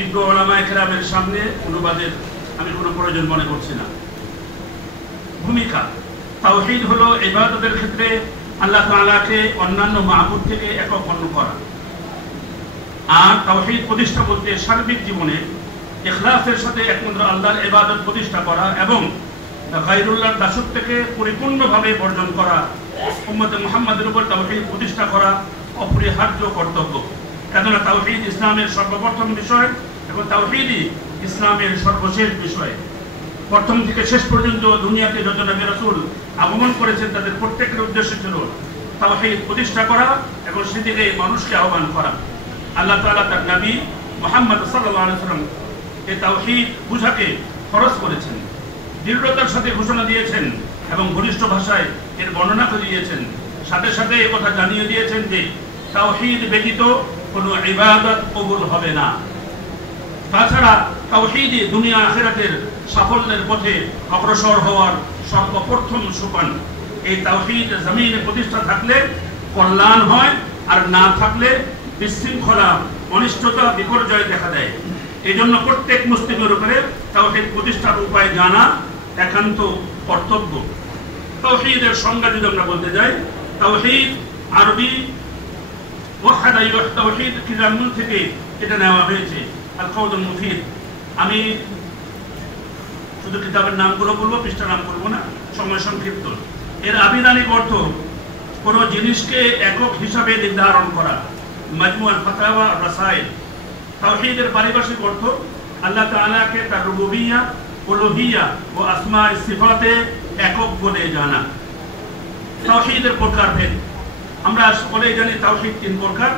বিজ্ঞ উলামায়ে কেরামের সামনে অনুবাদের আমি কোনো প্রয়োজন মনে করছি না। ভূমিকা তাওহীদ হলো ইবাদতের ক্ষেত্রে আল্লাহ তাআলাকে অন্যান্য মাবুদ থেকে একক গণ্য করা। আর তাওহীদ প্রতিষ্ঠা বলতে সার্বিক জীবনে ইখলাসের সাথে একমাত্র আল্লাহর ইবাদত প্রতিষ্ঠা করা এবং গায়রুল্লাহর দাসত্ব থেকে পরিপূর্ণভাবে বর্জন করা। উম্মতে মুহাম্মাদের উপর তাওহীদ প্রতিষ্ঠা করা অপরিহার্য কর্তব্য। কেননা তাওহীদ ইসলামের সর্বপ্রথম বিষয় এবং তাওহীদই ইসলামের সর্বশেষ বিষয়। প্রথম থেকে শেষ পর্যন্ত দুনিয়াতে যত নবী রাসূল আগমন করেছেন তাদের প্রত্যেকের উদ্দেশ্য ছিল তাওহীদ প্রতিষ্ঠা করা এবং সেদিকে মানুষকে আহ্বান করা। আল্লাহ তাআলা তার নবী মুহাম্মদ সাল্লাল্লাহু আলাইহি ওয়াসাল্লাম এই তাওহীদ বুঝাকে ফরজ করেছেন, দৃঢ়তার সাথে ঘোষণা দিয়েছেন এবং ঘনিষ্ঠ ভাষায় এর বর্ণনা করে দিয়েছেন। সাথে সাথে এই কথা জানিয়ে দিয়েছেন যে তাওহীদ ব্যতীত কোনো ইবাদত কবুল হবে না। তাছাড়া তাওহীদই দুনিয়া আখিরাতের সাফল্যের পথে অগ্রসর হওয়ার সর্বপ্রথম সোপান। এই তাওহীদ জমিনে প্রতিষ্ঠা থাকলে কল্যাণ হয়, আর না থাকলে বিশৃঙ্খলা, অনিষ্টতা, বিপর্যয় দেখা দেয়। এই জন্য প্রত্যেক মুসলিমের উপরে তাওহীদ প্রতিষ্ঠার উপায় জানা একান্ত কর্তব্য। তাওহীদের সংজ্ঞা যদি আমরা বলতে যাই, তাওহীদ আরবি ওয়াহদা তাওহীদ কিরামুল থেকে এটা নেওয়া হয়েছে, আল কাউলুল মুফিদ। আমি শুধু কিতাবের নামগুলো বলবো, পৃষ্ঠার নাম বলবো না, সময় সংক্ষিপ্ত। এর আবিধানিক অর্থ কোন জিনিসকে একক হিসাবে নির্ধারণ করা, মাজমুআল ফাতাওয়া আর রাসাইল। তাওহীদের পারিভাষিক অর্থ আল্লাহ তাআলাকে তার রুবুবিয়্যাহ, উলুহিয়্যাহ ও আসমায়ে সিফাতে একক বলে জানা। তাওহীদের প্রকারভেদ আমরা সকলেই জানি, তাওহীদ তিন প্রকার: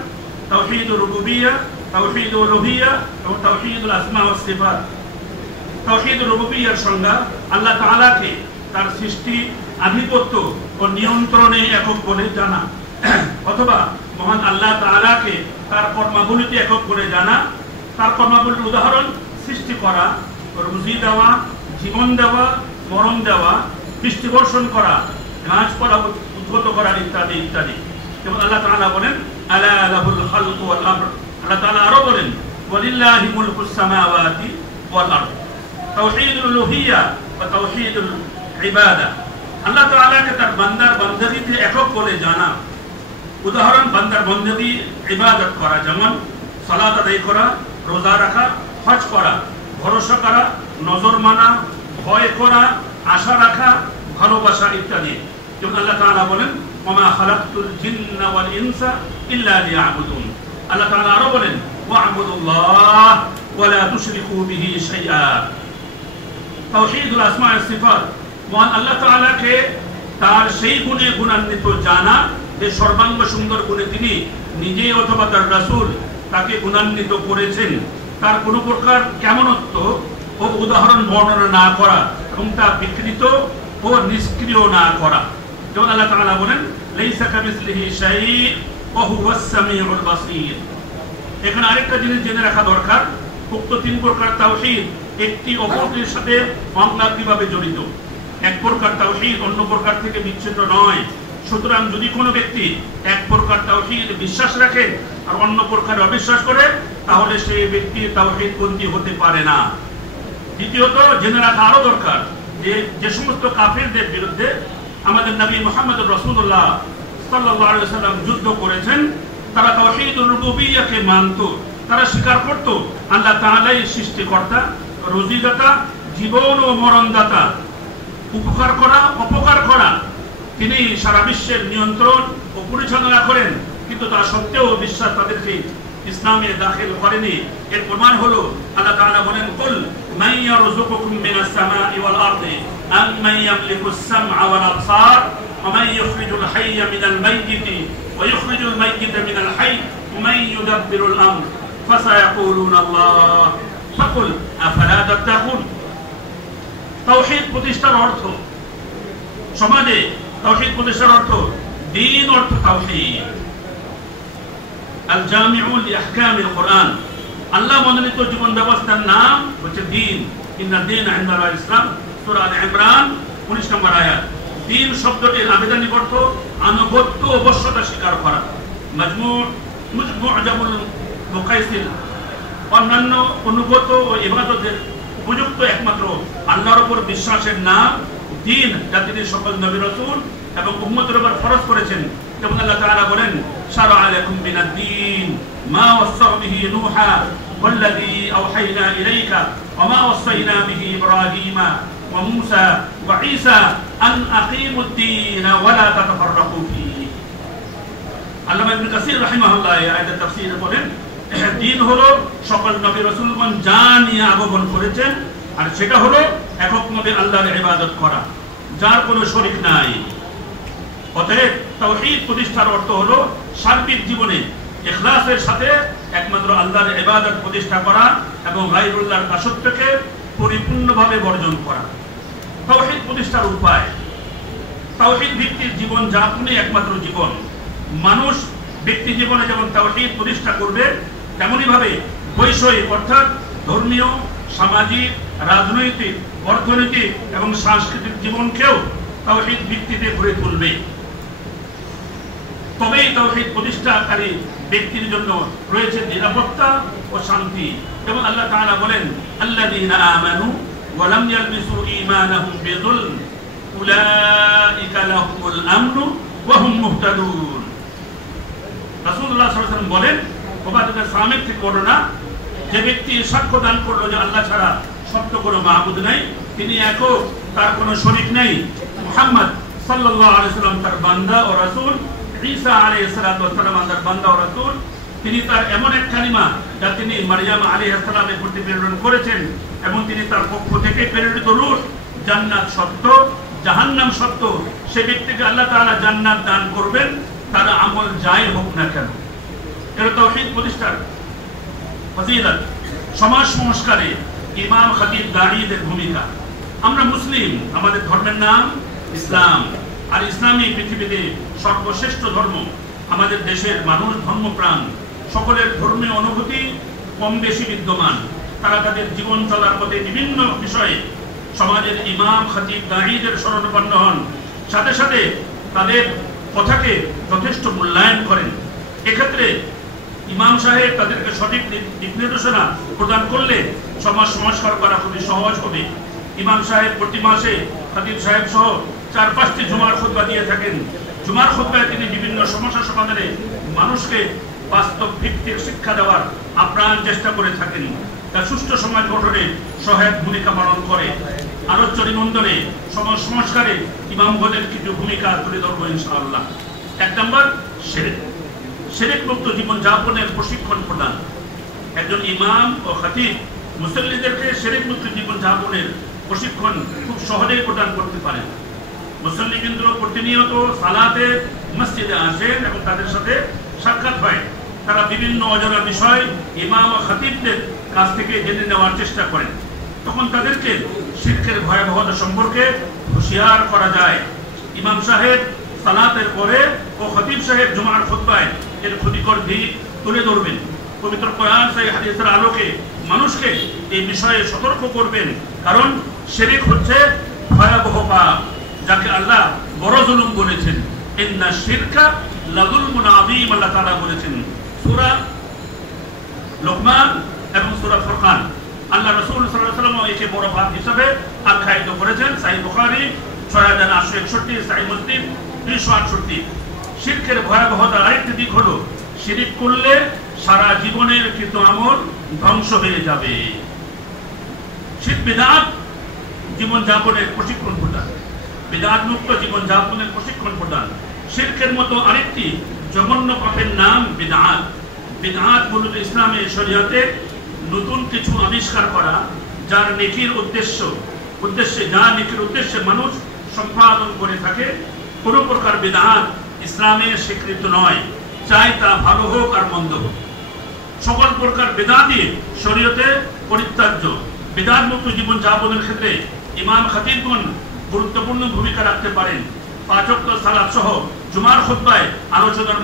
তাওহীদুর রুবুবিয়্যাহ, তাওহীদুল উলুহিয়্যাহ এবং তাওহীদুল আসমা ওয়াস সিফাত। তাওহীদুর রুবুবিয়্যাহর সংজ্ঞা আল্লাহ তাআলাকে তার সৃষ্টি, আধিপত্য ও নিয়ন্ত্রণে একক বলে জানা, অথবা মহান আল্লাহ তাআলাকে তার কর্মাবলীতে একক বলে জানা। তার কর্মাবলীর উদাহরণ সৃষ্টি করা, রুজি দেওয়া, জীবন দেওয়া, মরণ দেওয়া, বৃষ্টি বর্ষণ করা, গাছপালা উদ্গত করা ইত্যাদি ইত্যাদি। যেমন আল্লাহ তাআলা বলেন আলা লাহুল খালকু ওয়াল আমর। আল্লাহ তাআলা আরো বলেন ওয়ালিল্লাহি মুলকুস সামাওয়াতি ওয়াল আরদ। তাওহীদুল উলুহিয়্যাহ ওয়া তাওহীদুল ইবাদা। আল্লাহ তাআলাকে তার বান্দার বান্দাগিতে একক বলে জানা। উদাহরণ বান্দার বন্দেগী ইবাদত করা, যেমন সালাত আদায় করা, রোজা রাখা, হজ করা, ভরসা করা, নজর মানা, ভয় করা, আশা রাখা, ভালোবাসা ইত্যাদি। যেমন আল্লাহ তাআলা বলেন ওমা খালাকতুল জিন্না ওয়াল ইনসা ইল্লা লিয়াবুদুন। আল্লাহ তাআলা আরো বলেন ওয়া'বুদুল্লাহ ওয়া লা তুশরিকু বিহি শাইআ। তাওহীদুল আসমা ওয়াস সিফাত মহান আল্লাহ তাআলাকে তার সেই গুণে গুণান্বিত জানা যে সর্বাঙ্গ সুন্দর গুণে তিনি নিজে অথবা তার রাসূল তাকে গুণান্বিত করেছেন। তার কোনো প্রকার কেমনত্ব ও উদাহরণ বর্ণনা না করা এবং তা বিকৃত ও নিষ্ক্রিয় না করা। যেমন আল্লাহ তাআলা বলেন লাইসা কামিসলিহি শাই ওয়া হুয়াস সামিউল বাসীর। এখানে আরেকটা জিনিস জেনে রাখা দরকার, উক্ত তিন প্রকার তাওহীদ একটি অপরের সাথে অঙ্গাঙ্গিভাবে জড়িত। এক প্রকার তাওহীদ অন্য প্রকার থেকে বিচ্ছিন্ন নয়। সুতরাং যদি কোনো ব্যক্তি এক প্রকার তাওহীদ বিশ্বাস রাখে আর অন্য প্রকার অবিশ্বাস করে, তাহলে সেই ব্যক্তি তাওহীদপন্থী হতে পারে না। দ্বিতীয়ত জেনে রাখা আরো দরকার যে সমস্ত কাফিরদের বিরুদ্ধে আমাদের নবী মুহাম্মদ রাসূলুল্লাহ সাল্লাল্লাহু আলাইহি ওয়াসাল্লাম যুদ্ধ করেছেন, তারা তাওহীদুর রুবুবিয়্যাহকে মানত। তারা স্বীকার করত আল্লাহ তাআলাই সৃষ্টিকর্তা, রুজিদাতা, জীবন ও মরণদাতা, উপকার করা, অপকার করা। তিনি সারা বিশ্বের নিয়ন্ত্রণ ও পরিচালনা করেন, কিন্তু তা সত্ত্বেও বিশ্বাস তাদেরকে ইসলামে দাখিল করেনি। এর প্রমাণ হলো আল্লাহ তাআলা বলেন কুল মান ইয়ারযুকুকুম মিনাস সামাই ওয়াল আরদি আম্মান ইয়ামলিকুস সামআ ওয়াল আবসার ওয়া মান ইখরিজুল হাইয়্যা মিনাল মাইয়িতি ওয়া ইখরিজুল মাইয়িতা মিনাল হাইয়্যি ওয়া মান ইউদাব্বিরুল আমর ফাসায়াকুলুনা আল্লাহ ফাকুল আফালা তাত্তাকুন। তাওহীদ প্রতিষ্ঠার অর্থ সমাজে, তাওহীদ প্রতিষ্ঠার অর্থ দ্বীন, অর্থ তাওহীদ। আল জামিউ লিআহকামিল কুরআন, আল্লাহ মনোনীত জীবন ব্যবস্থার নাম হচ্ছে দ্বীন। ইন্না দ্বীনা ইনদাল্লাহিল ইসলাম, সূরা আলে ইমরান 19 নম্বর আয়াত। দ্বীন শব্দটির আবিধানিক অর্থ আনুগত্য ও বশ্যতা স্বীকার করা। মুআজামুল মুকাইসিল অন্যান্য অনুগত ও ইবাদতের উপযুক্ত একমাত্র আল্লাহর উপর বিশ্বাসের নাম দিন, যা তিনি সকল নবী রাসূল এবং উম্মতের উপর ফরজ করেছেন। যেমন আল্লাহ তাআলা বলেন, শারআ লাকুম মিনাদ-দীন মা ওয়াসা বিহি নূহা ওয়াল্লাযী আওহাইনা ইলাইকা ওয়া মা ওয়াসাইনা বিহি ইব্রাহিমা ওয়া মূসা ওয়া ঈসা আন আকিমুদ-দীন ওয়া লা তাতাফাররাকু ফীহি। আল্লামা ইবনে কাসীর রাহিমাহুল্লাহ এই আয়াতের তাফসীরে বলেন, দিন হলো সকল নবী রাসূলগণ যা নিয়ে আগমন করেছেন, আর সেটা হলো একক নবী আল্লাহর ইবাদত করা, যার কোনো শরীক নাই। অতএব তাওহীদ প্রতিষ্ঠার অর্থ হলো সার্বিক জীবনে ইখলাসের সাথে একমাত্র আল্লাহর ইবাদত প্রতিষ্ঠা করা এবং গায়রুল্লাহর দাসত্বকে পরিপূর্ণভাবে বর্জন করা। তাওহীদ প্রতিষ্ঠার উপায়, তাওহীদ ভিত্তিক জীবন যাপনই একমাত্র জীবন। মানুষ ব্যক্তি জীবনে যেমন তাওহীদ প্রতিষ্ঠা করবে, তেমনি ভাবে বৈষয়িক অর্থাৎ ধর্মীয়, সামাজিক, রাজনৈতিক, অর্থনৈতিক এবং সাংস্কৃতিক জীবনকেও তাওহীদ ভিত্তিতে গড়ে তুলবে। তবেই তাওহীদ প্রতিষ্ঠাকারী ব্যক্তির জন্য রয়েছে নিরাপত্তা ও শান্তি। এবং আল্লাহ তাআলা বলেন, আল্লাযীনা আমানু ওয়া লাম ইয়ালবিসু ঈমানাহুম বিযুলম উলাইকা লাহুমুল আমনু ওয়া হুম মুহতাদুন। রাসূলুল্লাহ সাল্লাল্লাহু আলাইহি ওয়াসাল্লাম বলেন, ওবাদা সামিত থেকে বর্ণনা, যে ব্যক্তি সাক্ষ্য দান করলো যে আল্লাহ ছাড়া সত্য কোনো মাহবুদ নাই, তিনি একক, তার কোনো শরীক নেই, মুহাম্মদ সাল্লাল্লাহু আলাইহি ওয়াসাল্লাম তার বান্দা ও রাসূল, ঈসা আলাইহিস সালাতু ওয়াস সালাম তার বান্দা ও রাসূল, তিনি তার এমন এক কালিমা যা তিনি মারইয়াম আলাইহিস সালামের প্রতি প্রেরণ করেছেন, এবং তিনি তার পক্ষ থেকে প্রেরিত রূহ। জান্নাত সত্য, জাহান্নাম সত্য। সে ব্যক্তিকে আল্লাহ তাআলা জান্নাত দান করবেন, তার আমল যাই হোক না কেন। এটা তাওহীদ প্রতিষ্ঠার ফজিলত। সমাজ সংস্কারে ইমাম, খতিব, দাঈদের ভূমিকা। আমরা মুসলিম, আমাদের ধর্মের নাম ইসলাম, আর ইসলামই পৃথিবীতে সর্বশ্রেষ্ঠ ধর্ম। আমাদের দেশের মানুষ ধর্মপ্রাণ, সকলের ধর্মীয় অনুভূতি কম বেশি বিদ্যমান। তারা তাদের জীবন চলার পথে বিভিন্ন বিষয়ে সমাজের ইমাম, খতিব, দাঈদের শরণাপন্ন হন, সাথে সাথে তাদের কথাকে যথেষ্ট মূল্যায়ন করেন। এক্ষেত্রে ইমাম সাহেব তাদেরকে সঠিক দিক নির্দেশনা প্রদান করলে সমাজ সংস্কার করা খুবই সহজ হবে। ইমাম সাহেব প্রতি মাসে খতিব সাহেব সহ 4-5টি জুমার খুতবা দিয়ে থাকেন। জুমার খুতবায় তিনি বিভিন্ন সমস্যা সমাধানে মানুষকে বাস্তব ভিত্তিক শিক্ষা দেওয়ার আপ্রাণ চেষ্টা করে থাকেন, তা সুষ্ঠু সমাজ গঠনে সহায়ক ভূমিকা পালন করে। আলোচ্য নিবন্ধনে সমাজ সংস্কারে ইমামগণের কিছু ভূমিকা তুলে ধরবো ইনশাআল্লাহ। 1 নম্বর, শিরক মুক্ত জীবন যাপনের প্রশিক্ষণ প্রদান। একজন ইমাম ও খতিব মুসল্লিদেরকে শিরক মুক্ত জীবন যাপনের প্রশিক্ষণ খুব সহজেই প্রদান করতে পারেন। মুসল্লিবৃন্দ প্রতিনিয়ত সালাতে মসজিদে আসেন এবং তাদের সাথে সাক্ষাৎ হয়। তারা বিভিন্ন অজানা বিষয় ইমাম ও খতিবদের কাছ থেকে জেনে নেওয়ার চেষ্টা করেন। তখন তাদেরকে শিরকের ভয়াবহতা সম্পর্কে হুঁশিয়ার করা যায়। ইমাম সাহেব সালাতের পরে ও খতিব সাহেব জুমার খুতবায় এর ক্ষতিকর দিক তুলে ধরবেন। পবিত্র কোরআন সেই হাদিসের আলোকে মানুষকে এই বিষয়ে সতর্ক করবেন, কারণ শিরক হচ্ছে ভয়াবহ পাপ, যাকে আল্লাহ বড় জুলুম বলেছেন। ইন্না শিরকা লাযুলমুন আযীম, আল্লাহ তাআলা বলেছেন সূরা লোকমান এবং সূরা ফুরকান। আল্লাহ রাসূল সাল্লাল্লাহু আলাইহি ওয়াসাল্লাম একে বড় পাপ হিসেবে আখ্যায়িত করেছেন। সহিহ বুখারী 6861, সহিহ মুসলিম 268। শিরকের ভয়াবহতার আরেকটি দিক হলো, শিরক করলে সারা জীবনের কৃত আমল ধ্বংস হয়ে যাবে। শিরক বিদআত জীবন যাপনের প্রশিক্ষণ প্রদান, বিদআত মুক্ত জীবন যাপনের প্রশিক্ষণ প্রদান। শিরকের মতো আরেকটি জঘন্য পাপের নাম বিদআত। বিদআত মূলত ইসলামের শরীয়তে নতুন কিছু আবিষ্কার করা, যার নেকির উদ্দেশ্যে মানুষ সম্পাদন করে থাকে। কোন প্রকার বিদআত ইসলামের স্বীকৃত নয়, চাই তা ভালো হোক আর মন্দ হোক। সকল প্রকার বিদআতই শরীয়তে পরিত্যাজ্য। বিদআত মুক্ত জীবন যাপনের ক্ষেত্রে ইমাম খতিবগণ গুরুত্বপূর্ণ ভূমিকা রাখতে পারেন। 5 ওয়াক্ত সালাত সহ জুমার খুতবায় আলোচনার